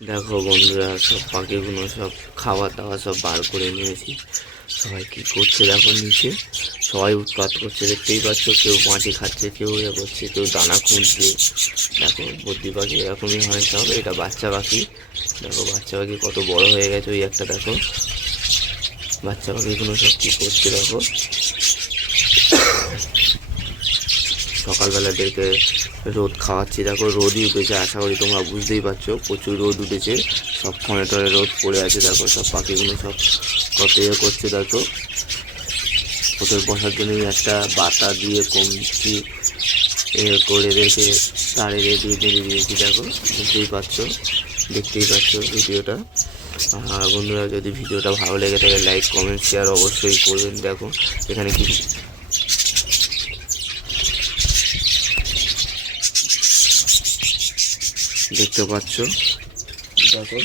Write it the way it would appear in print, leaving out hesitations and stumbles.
দেখো বন্ধুরা, সব পাখিগুলো সব খাবার দাবার সব বার করে নিয়েছি। সবাই কি করছে দেখো, নিচে সবাই উৎপাত করছে, দেখতেই পাচ্ছ। কেউ মাটি খাচ্ছে, কেউ ইয়ে করছে, কেউ দানা খুঁজছে। দেখো বদ্রি পাখি এরকমই হয় সব। এটা বাচ্চা পাখি। দেখো বাচ্চা পাখি কত বড় হয়ে গেছে। ওই একটা দেখো, বাচ্চা পাখিগুলো সব কী করছে দেখো। সকালবেলা ডেকে রোদ খাওয়াচ্ছি। দেখো রোদই উঠেছে, আশা করি তোমরা বুঝতেই পারছো। প্রচুর রোদ উঠেছে, সব ক্ষণে টনে রোদ পড়ে আছে। দেখো সব পাখিগুলো সব কত ইয়ে করছে। দেখো ওদের বসার জন্যই একটা বাতা দিয়ে কমছি এ করে রেখে তারে রেডিয়ে বেরিয়ে দিয়েছি। দেখো দেখতেই পাচ্ছ ভিডিওটা। আর বন্ধুরা, যদি ভিডিওটা ভালো লেগে থাকে লাইক কমেন্ট শেয়ার অবশ্যই করবেন। দেখো এখানে কি দেখতে পাচ্ছ, দেখো।